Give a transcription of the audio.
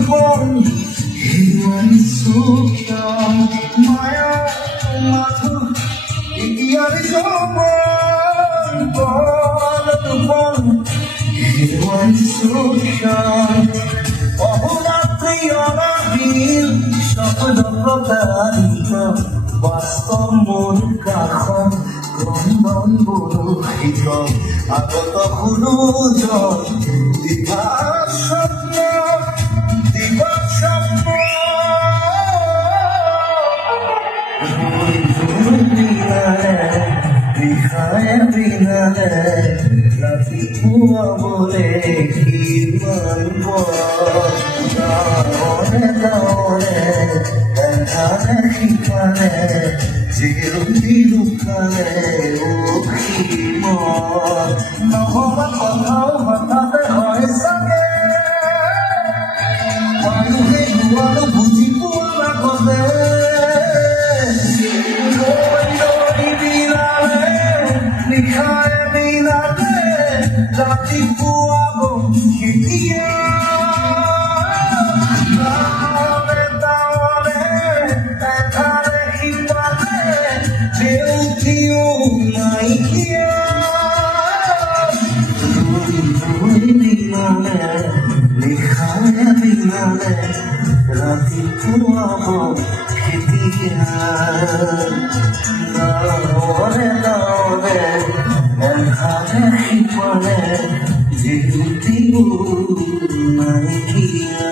বন হিমান সুখ্যাম মায়া মাথু ইয়ার যৌবন বন হিমান সুখ্যাম অহরাত্রি অনাবিল স্বপ্ন প্রতারিত বাস্তব মন কাষত ক্ৰন্দন বৰষিত আগত সুৰুজন দিবা স্বপ্ন নিশায় বিনালে ৰাতিপুৱা বোলে কিমান গাঁৱৰে গাঁৱৰে এঠানে সিফালে চিৰুতি লুকালে নহবা কথাও হঠাতে হয় চাগে মানুহে নোৱাৰো বুজি পোৱা নাগতে নিশায় বিলাতে ৰাতিপুৱা কেতিয়া এঠানে সিফালে জেউতিও নাইকিয়া নিশায় বিলালে ৰাতিপুৱা কেতিয়া গাঁৱৰে গাঁৱৰে এঠানে সিফালে জেউতিও নাইকিয়া